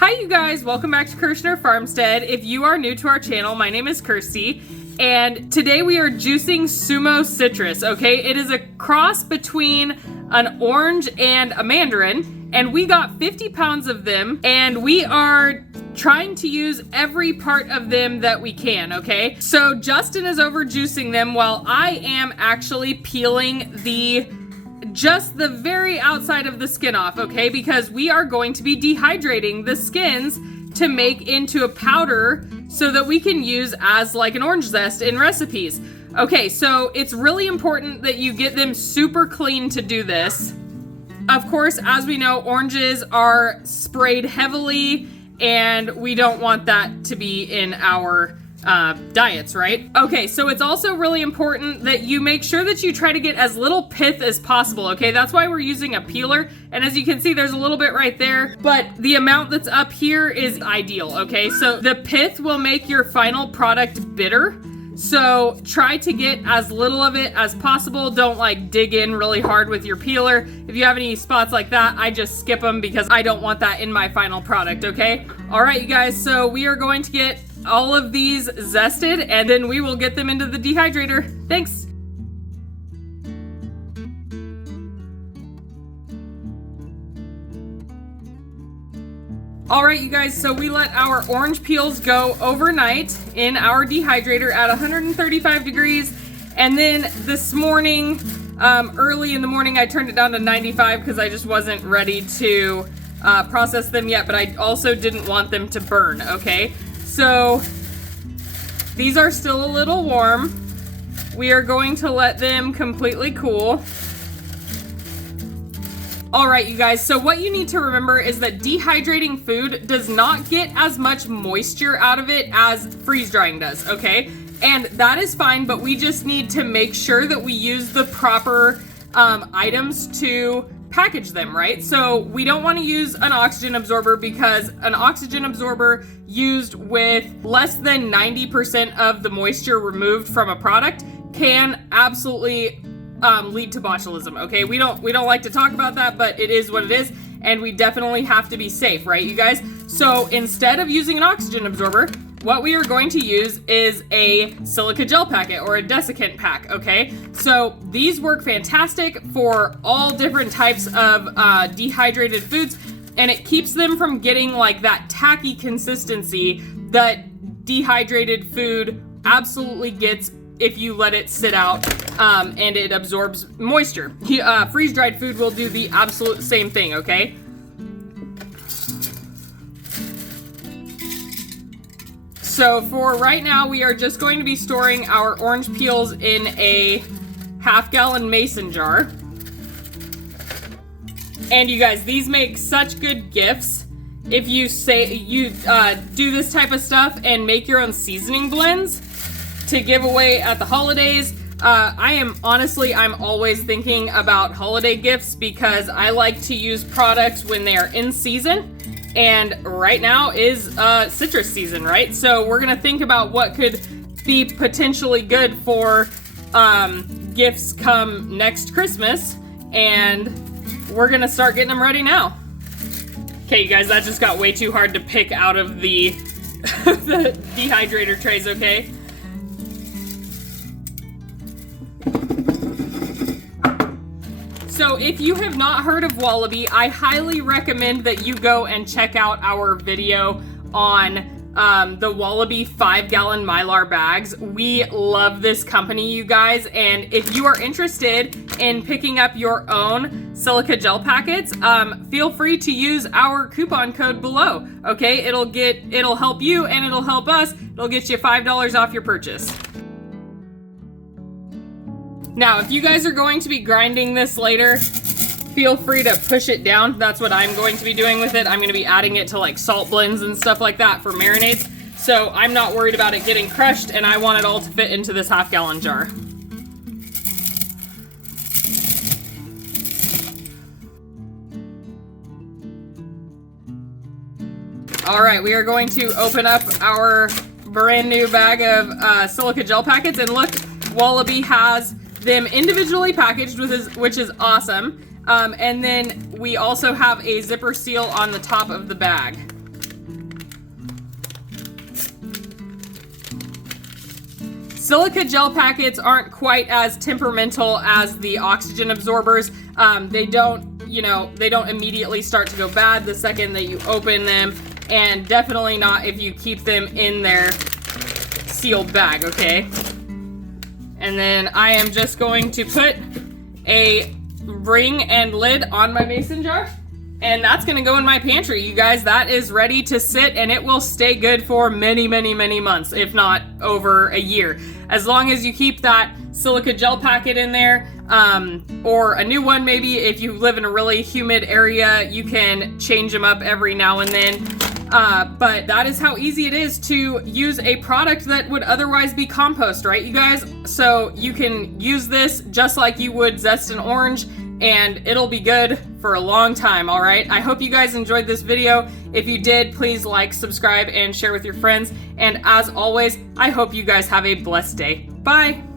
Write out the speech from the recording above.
Hi you guys, welcome back to Kirshner Farmstead. If you are new to our channel, my name is Kirsty, and today we are juicing Sumo Citrus, okay? It is a cross between an orange and a mandarin, and we got 50 pounds of them, and we are trying to use every part of them that we can, okay? So Justin is over juicing them while I am actually peeling just the very outside of the skin off, okay? Because we are going to be dehydrating the skins to make into a powder so that we can use as like an orange zest in recipes. Okay, so it's really important that you get them super clean to do this. Of course, as we know, oranges are sprayed heavily and we don't want that to be in our diets, right? Okay, so it's also really important that you make sure that you try to get as little pith as possible, okay? That's why we're using a peeler, and as you can see, there's a little bit right there, but the amount that's up here is ideal, okay? So the pith will make your final product bitter, so try to get as little of it as possible. Don't like dig in really hard with your peeler. If you have any spots like that, I just skip them because I don't want that in my final product, okay? All right, you guys, so we are going to get all of these zested and then we will get them into the dehydrator. Thanks. All right, you guys, so we let our orange peels go overnight in our dehydrator at 135 degrees. And then this morning, early in the morning, I turned it down to 95 because I just wasn't ready to process them yet, but I also didn't want them to burn, okay? So these are still a little warm. We are going to let them completely cool. All right, you guys, so what you need to remember is that dehydrating food does not get as much moisture out of it as freeze drying does, okay? And that is fine, but we just need to make sure that we use the proper items to package them, right? So we don't want to use an oxygen absorber because an oxygen absorber used with less than 90% of the moisture removed from a product can absolutely lead to botulism, okay? We don't like to talk about that, but it is what it is, and we definitely have to be safe, right, you guys? So instead of using an oxygen absorber, what we are going to use is a silica gel packet or a desiccant pack, okay? So these work fantastic for all different types of dehydrated foods, and it keeps them from getting like that tacky consistency that dehydrated food absolutely gets if you let it sit out and it absorbs moisture. Freeze-dried food will do the absolute same thing, okay? So for right now, we are just going to be storing our orange peels in a half-gallon mason jar. And you guys, these make such good gifts. If you say you do this type of stuff and make your own seasoning blends to give away at the holidays. I'm always thinking about holiday gifts because I like to use products when they are in season. And right now is citrus season, right? So we're gonna think about what could be potentially good for gifts come next Christmas, and we're gonna start getting them ready now. Okay, you guys, that just got way too hard to pick out of the, the dehydrator trays, okay? So if you have not heard of Wallaby, I highly recommend that you go and check out our video on the Wallaby 5-gallon Mylar bags. We love this company, you guys, and if you are interested in picking up your own silica gel packets, feel free to use our coupon code below, okay? It'll help you and it'll help us. It'll get you $5 off your purchase. Now, if you guys are going to be grinding this later, feel free to push it down. That's what I'm going to be doing with it. I'm going to be adding it to like salt blends and stuff like that for marinades. So I'm not worried about it getting crushed, and I want it all to fit into this half-gallon jar. All right, we are going to open up our brand new bag of silica gel packets, and look, Wallaby has them individually packaged, which is awesome. And then we also have a zipper seal on the top of the bag. Silica gel packets aren't quite as temperamental as the oxygen absorbers. They don't, they don't immediately start to go bad the second that you open them, and definitely not if you keep them in their sealed bag, okay? And then I am just going to put a ring and lid on my mason jar, and that's gonna go in my pantry, you guys. That is ready to sit, and it will stay good for many, many, many months, if not over a year. As long as you keep that silica gel packet in there, or a new one maybe. If you live in a really humid area, you can change them up every now and then. But that is how easy it is to use a product that would otherwise be compost, right, you guys? So you can use this just like you would Zest and Orange, and it'll be good for a long time, all right? I hope you guys enjoyed this video. If you did, please like, subscribe, and share with your friends. And as always, I hope you guys have a blessed day. Bye!